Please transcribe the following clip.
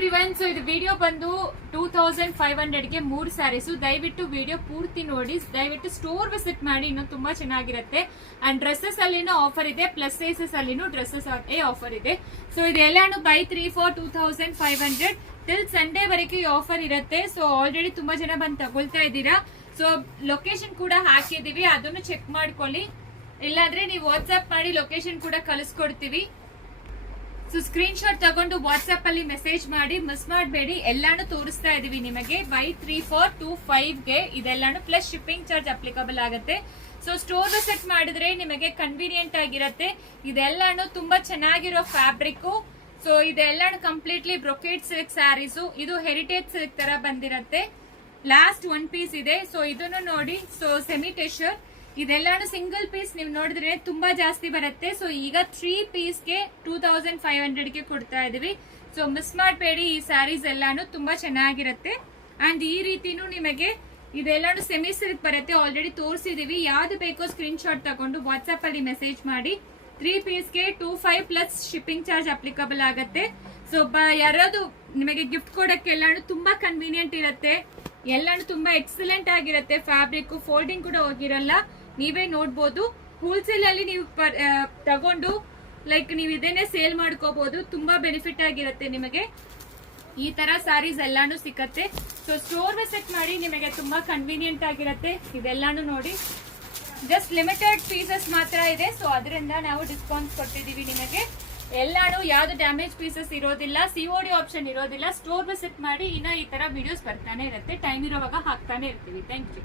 Everyone, so ಇದು video ಬಂದು 2500 ಗೆ 3 ಸ್ಯಾರೀಸ್. ದಯವಿಟ್ಟು ವಿಡಿಯೋ ಪೂರ್ತಿ ನೋಡಿ, ದಯವಿಟ್ಟು ಸ್ಟೋರ್ ವಿಸಿಟ್ ಮಾಡಿ, ಇನ್ನು ತುಂಬಾ ಚೆನ್ನಾಗಿರುತ್ತೆ. ಅಂಡ್ ಡ್ರೆಸ್ಸಸ್ ಅಲ್ಲಿನೂ ಆಫರ್ ಇದೆ, ಪ್ಲಸ್ ಸೈಸಸ್ ಅಲ್ಲಿನೂ ಡ್ರೆಸ್ಸಸ್ ಆಫರ್ ಇದೆ. ಸೊ ಇದೆಲ್ಲಾನು ಬೈ 3 for 2500 ಟಿಲ್ ಸಂಡೇ ವರೆಗೆ ಈ ಆಫರ್ ಇರುತ್ತೆ. ಸೊ ಆಲ್ರೆಡಿ ತುಂಬಾ ಜನ ಬಂದು ತಗೊಳ್ತಾ ಇದ್ದೀರಾ. ಸೊ ಲೊಕೇಶನ್ ಕೂಡ ಹಾಕಿದೀವಿ, ಅದನ್ನು ಚೆಕ್ ಮಾಡ್ಕೊಳ್ಳಿ. ಇಲ್ಲಾಂದ್ರೆ ನೀವು ವಾಟ್ಸ್ಆಪ್ ಮಾಡಿ ಲೊಕೇಶನ್ ಕೂಡ ಕಳಿಸ್ಕೊಡ್ತೀವಿ. ಸೊ ಸ್ಕ್ರೀನ್ ಶಾಟ್ ತಗೊಂಡು ವಾಟ್ಸ್ಆಪ್ ಅಲ್ಲಿ ಮೆಸೇಜ್ ಮಾಡಿ, ಮಿಸ್ ಮಾಡಬೇಡಿ. ಎಲ್ಲಾನು ತೋರಿಸ್ತಾ ಇದೀವಿ ನಿಮಗೆ ಬೈ 3 for 25 ಗೆ. ಇದೆಲ್ಲಾನು ಪ್ಲಸ್ ಶಿಪ್ಪಿಂಗ್ ಚಾರ್ಜ್ ಅಪ್ಲಿಕಬಲ್ ಆಗುತ್ತೆ. ಸೊ ಸ್ಟೋರ್ ವಿಸಿಟ್ ಮಾಡಿದ್ರೆ ನಿಮಗೆ ಕನ್ವೀನಿಯಂಟ್ ಆಗಿರುತ್ತೆ. ಇದೆಲ್ಲಾನು ತುಂಬಾ ಚೆನ್ನಾಗಿರೋ ಫ್ಯಾಬ್ರಿಕ್. ಸೊ ಇದೆಲ್ಲಾನು ಕಂಪ್ಲೀಟ್ಲಿ ಬ್ರೊಕೇಡ್ ಸಿಲ್ಕ್ ಸ್ಯಾರೀಸು. ಇದು ಹೆರಿಟೇಜ್ ಸಿಲ್ಕ್ ತರ ಬಂದಿರತ್ತೆ. ಲಾಸ್ಟ್ 1 ಪೀಸ್ ಇದೆ. ಸೊ ಇದನ್ನು ನೋಡಿ. ಸೊ ಸೆಮಿ ಟೆಶರ್ ಇದೆಲ್ಲಾನು ಸಿಂಗಲ್ ಪೀಸ್ ನೀವು ನೋಡಿದ್ರೆ ತುಂಬಾ ಜಾಸ್ತಿ ಬರುತ್ತೆ. ಸೊ ಈಗ 3 ಪೀಸ್ಗೆ 2500 ಗೆ ಕೊಡ್ತಾ ಇದೀವಿ. ಸೊ ಮಿಸ್ ಮಾಡಬೇಡಿ. ಈ ಸ್ಯಾರೀಸ್ ಎಲ್ಲಾನು ತುಂಬಾ ಚೆನ್ನಾಗಿರುತ್ತೆ. ಅಂಡ್ ಈ ರೀತಿನೂ ನಿಮಗೆ ಇದೆಲ್ಲಾನು ಸೆಮಿ ಸಿಲ್ಕ್ ಬರುತ್ತೆ. ಆಲ್ರೆಡಿ ತೋರಿಸಿದೀವಿ. ಯಾವ್ದು ಬೇಕೋ ಸ್ಕ್ರೀನ್ ಶಾಟ್ ತಗೊಂಡು ವಾಟ್ಸ್ಆಪ್ ಅಲ್ಲಿ ಮೆಸೇಜ್ ಮಾಡಿ. 3 ಪೀಸ್ಗೆ 25 ಪ್ಲಸ್ ಶಿಪ್ಪಿಂಗ್ ಚಾರ್ಜ್ ಅಪ್ಲಿಕಬಲ್ ಆಗುತ್ತೆ. ಸೊ ಯಾರಾದ್ರು ನಿಮಗೆ ಗಿಫ್ಟ್ ಕೊಡಕ್ಕೆ ಎಲ್ಲಾನು ತುಂಬಾ ಕನ್ವೀನಿಯಂಟ್ ಇರುತ್ತೆ. ಎಲ್ಲಾನು ತುಂಬಾ ಎಕ್ಸಲೆಂಟ್ ಆಗಿರುತ್ತೆ. ಫ್ಯಾಬ್ರಿಕ್ ಫೋಲ್ಡಿಂಗ್ ಕೂಡ ಹೋಗಿರಲ್ಲ. ನೀವೇ ನೋಡ್ಬೋದು. ಹೋಲ್ಸೇಲ್ ಅಲ್ಲಿ ನೀವು ತಗೊಂಡು ಲೈಕ್ ನೀವು ಇದನ್ನೇ ಸೇಲ್ ಮಾಡ್ಕೋಬಹುದು. ತುಂಬಾ ಬೆನಿಫಿಟ್ ಆಗಿರುತ್ತೆ ನಿಮಗೆ. ಈ ತರ ಸ್ಯಾರೀಸ್ ಎಲ್ಲಾನು ಸಿಕ್ಕತ್ತೆ. ಸೊ ಸ್ಟೋರ್ ವಿಸಿಟ್ ಮಾಡಿ, ನಿಮಗೆ ತುಂಬಾ ಕನ್ವೀನಿಯಂಟ್ ಆಗಿರುತ್ತೆ. ಇದೆಲ್ಲಾನು ನೋಡಿ. ಜಸ್ಟ್ ಲಿಮಿಟೆಡ್ ಪೀಸಸ್ ಮಾತ್ರ ಇದೆ. ಸೊ ಅದರಿಂದ ನಾವು ಡಿಸ್ಕೌಂಟ್ ಕೊಟ್ಟಿದೀವಿ ನಿಮಗೆ. ಎಲ್ಲಾನು ಯಾವ್ದು ಡ್ಯಾಮೇಜ್ ಪೀಸಸ್ ಇರೋದಿಲ್ಲ, COD ಆಪ್ಷನ್ ಇರೋದಿಲ್ಲ. ಸ್ಟೋರ್ ವಿಸಿಟ್ ಮಾಡಿ. ಇನ್ನ ಈ ತರ ವಿಡಿಯೋಸ್ ಬರ್ತಾನೆ ಇರುತ್ತೆ. ಟೈಮ್ ಇರೋವಾಗ ಹಾಕ್ತಾನೆ ಇರ್ತೀವಿ. Thank you.